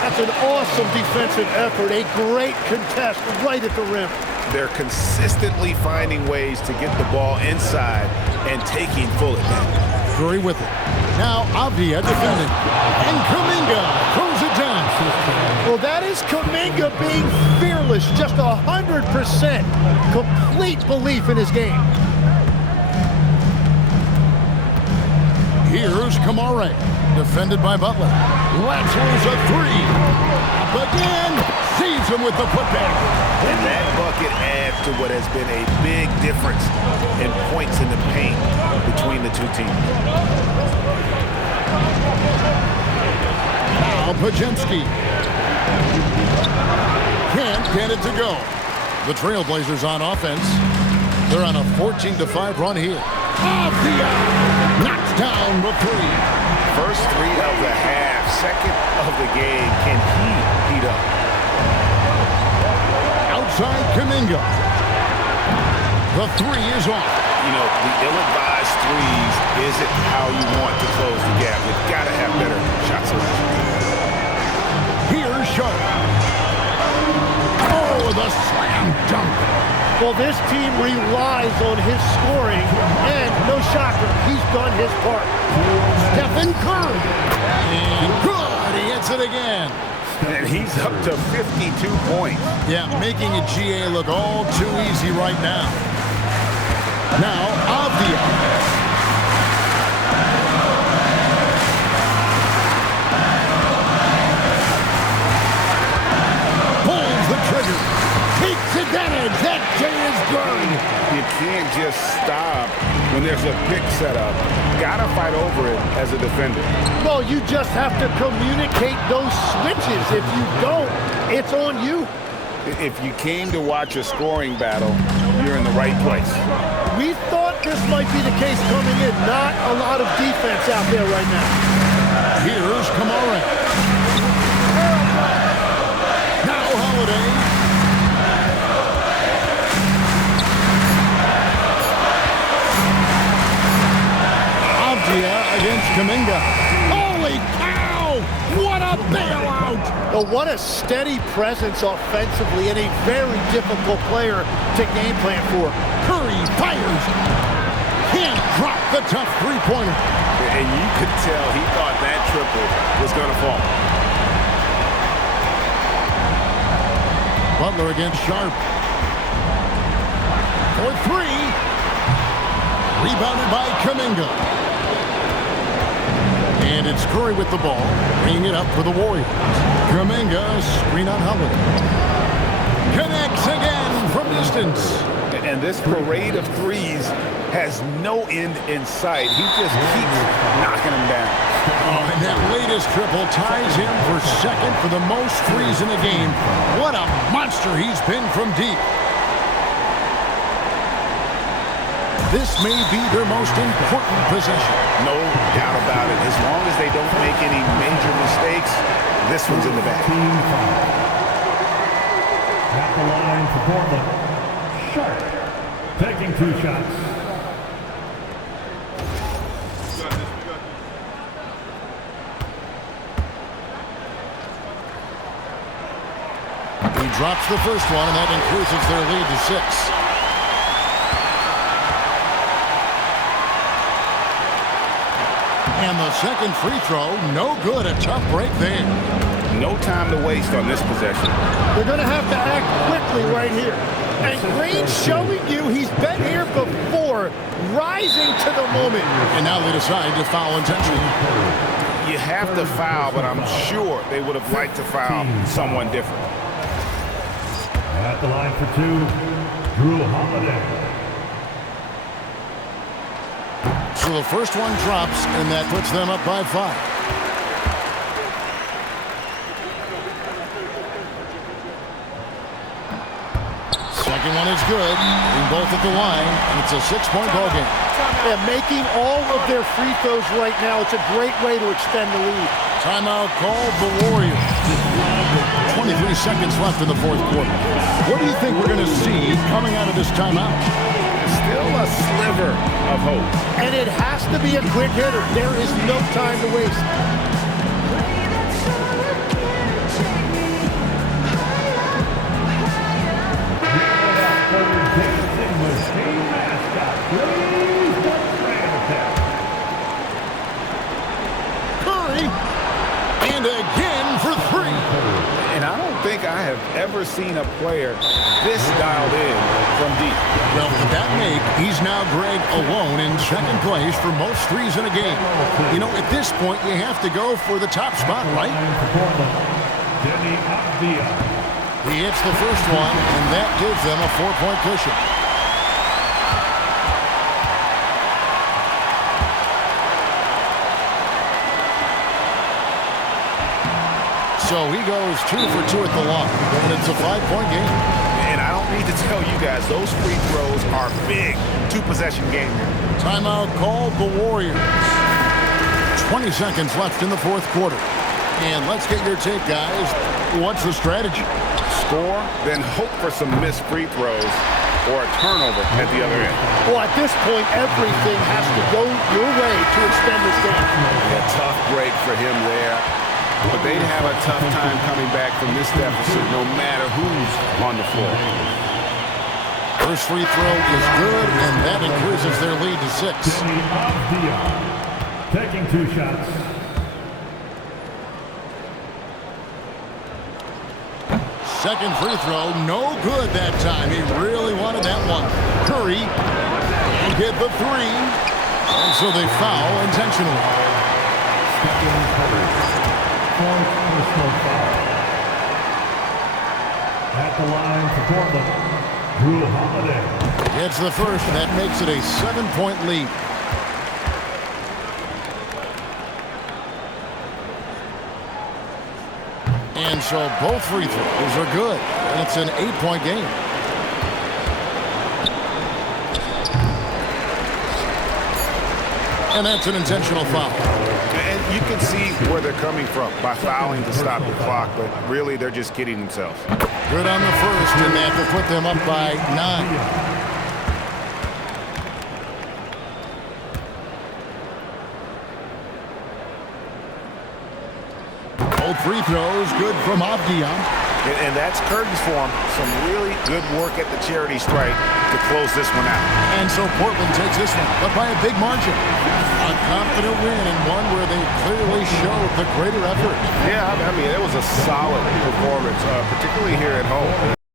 That's an awesome defensive effort. A great contest right at the rim. They're consistently finding ways to get the ball inside and taking full advantage. Curry with it. Now Avdia defending. And Kuminga throws it down. Well, that is Kuminga being fearless. Just 100% complete belief in his game. Here's Kamare. Defended by Butler. Laterals a 3. Up again. Sees him with the putback. And that bucket adds to what has been a big difference in points in the paint between the two teams. Now Pajemski. Can't get it to go. The Trailblazers on offense. They're on a 14-5 run here. Avdia knocks down the 3. First 3 of the half, second of the game. Can he heat up? Outside Kuminga. The 3 is off. You know, the ill-advised threes isn't how you want to close the gap. You've got to have better shot selection. Here's Sharp. Oh, the slam dunk. Well, this team relies on his scoring, and no shocker, he's done his part. Stephen Curry. And good, he hits it again. And he's up to 52 points. Yeah, making a GA look all too easy right now. Now, Avdia. Takes advantage. That J is good. You can't just stop when there's a pick set up. Gotta fight over it as a defender. Well, you just have to communicate those switches. If you don't, it's on you. If you came to watch a scoring battle, you're in the right place. We thought this might be the case coming in. Not a lot of defense out there right now. Here's Kamara. Now Holiday. Against Kuminga. Holy cow! What a bailout! Oh, what a steady presence offensively and a very difficult player to game plan for. Curry fires. Can't drop the tough three-pointer. And you could tell he thought that triple was going to fall. Butler against Sharp. For three. Rebounded by Kuminga. And it's Curry with the ball, bringing it up for the Warriors. Kuminga, screen on Holiday. Connects again from distance. And this parade of threes has no end in sight. He just keeps knocking them down. Oh, and that latest triple ties him for second for the most threes in the game. What a monster he's been from deep. This may be their most important possession. No doubt about it. As long as they don't make any major mistakes, this one's in the back. At the line for Portland, Sharp taking 2 shots. He drops the first one, and that increases their lead to 6. And the second free throw, no good. A tough break there. No time to waste on this possession. They're going to have to act quickly right here. And Green's showing you he's been here before, rising to the moment. And now they decide to foul intentionally. You have to foul, but I'm sure they would have liked to foul someone different. At the line for 2, Drew Holiday. So the first one drops, and that puts them up by 5. Second one is good. They're both at the line, and it's a 6-point ball game. Yeah, making all of their free throws right now, it's a great way to extend the lead. Timeout called the Warriors. 23 seconds left in the fourth quarter. What do you think we're going to see coming out of this timeout? Still a sliver of hope. And it has to be a quick hitter. There is no time to waste. Curry, and again for 3. And I don't think I have ever seen a player this dialed in from deep. Well, with that make, he's now Greg alone in second place for most threes in a game. You know, at this point, you have to go for the top spot, right? He hits the first one, and that gives them a 4-point cushion. So he goes 2 for 2 at the line, and it's a 5-point game. And I don't need to tell you guys, those free throws are big. 2-possession game. Timeout called the Warriors. 20 seconds left in the fourth quarter. And let's get your take, guys. What's the strategy? Score, then hope for some missed free throws or a turnover at the other end. Well, at this point, everything has to go your way to extend this game. A tough break for him there. But they'd have a tough time coming back from this deficit no matter who's on the floor. First free throw is good, and that increases their lead to 6. Taking 2 shots. second free throw, no good that time. He really wanted that one. Curry will get the three. And so they foul intentionally. At the line for Portland, Drew Holiday. It's the first, and that makes it a 7-point lead. And so both free throws are good, and it's an 8-point game. And that's an intentional foul. And you can see where they're coming from by fouling to stop the clock, but really they're just kidding themselves. Good on the first, and that will put them up by 9. Both free throws good from Avdian. And that's curtains for him. Some really good work at the charity stripe to close this one out. And so Portland takes this one, but by a big margin. A confident win, and one where they clearly showed the greater effort. Yeah, I mean, it was a solid performance, particularly here at home.